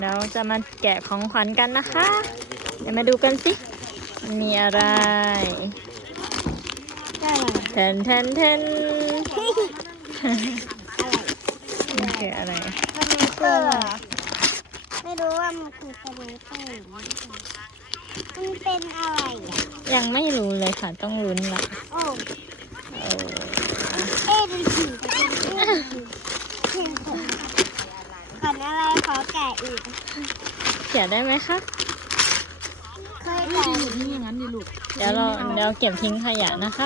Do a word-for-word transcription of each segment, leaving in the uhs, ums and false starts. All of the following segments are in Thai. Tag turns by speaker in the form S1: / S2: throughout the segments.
S1: เราจะมาแกะของขวัญกันนะคะ เดี๋ยวมาดูกันสิมันมีอะไร
S2: ได้อะไร
S1: แทนแทนแทนมันคืออะไร
S2: สนุกเกอร์ไม่รู้ว่ามันคือสนุกเกอร์มันเป็นอะไรอ่ะ
S1: ยังไม่รู้เลยค่ะต้องลุ้นละ
S2: โอ้
S1: โอ้
S2: เอ๊ะเป็นผีแต่เป็นเอ๊ะเป็นผีก่อนอะไรขอแกะอีก
S1: แกะได้ไหมคะ
S2: เคยแกะ
S3: นี่อย่างนั้นดิลูก
S1: เดี๋ยวเราเดี๋ยวเก็บทิ้งขยะนะครับ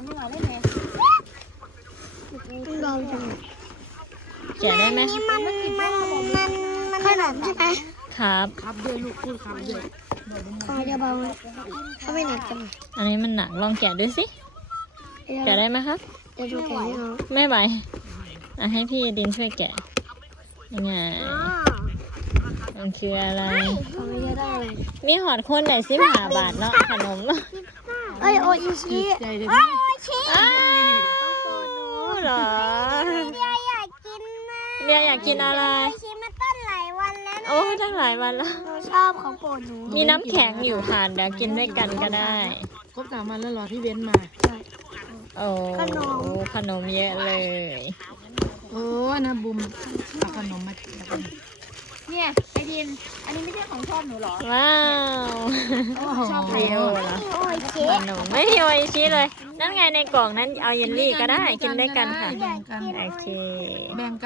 S2: ลองดู
S1: แกะได้ไหม
S2: นี่มันมันมันมันขนมใช่ไหม
S1: ครับ
S3: ครับด้วยลูกพูดครับด้วย
S2: ขอจะเบาเขาไม่หนักจัง
S1: อันนี้มันหนักลองแกะดูสิ แกะได้ไหมครับ
S2: จะดูแกะไม่เอา
S1: ไม่ไหวอ่ะให้พี่ดินช่วยแกะยังไงมันคืออะไร
S2: เขาไม่ได้อะไร
S1: มีหอดคนไหนสิบห้าบาทเนาะขนมเนาะ
S2: เอ้ยโออิชิ
S3: ใจเด็ก
S2: โอ้อิชิ
S1: อ้าวเหรอ
S2: เดียอยากกินมาก
S1: เบียร์อยากกินอะไร
S2: โออิชิมาต้นหลายวันแล้วนะ
S1: โอ้ตั้งหลายวันแล้ว
S2: หนูชอบของโปรดหนู
S1: มีน้ำแข็งอยู่ค่ะเดี๋ยวกินด้วยกันก็ได้
S3: ครบสามวันแล้วเหรอที่เว้นมา
S1: โอ้ขนมเยอะเลย
S3: โอ้นะบุมเอาขนมมาแล้วกัน
S4: เนี่ยไอดิน อันนี้ไม่ใช่ของชอบหนูเหรอ
S1: ว้าว
S3: ชอบ
S1: เดียวเหรอ
S2: โออิชิ
S1: ขนมไม่มีโออิชิเลย นั่นไงในกล่องนั้นเอาเยลลี่ก็ได้กินด้วยกันค่ะ
S3: แบ่งกัน
S1: โอเค
S3: แบ่งกัน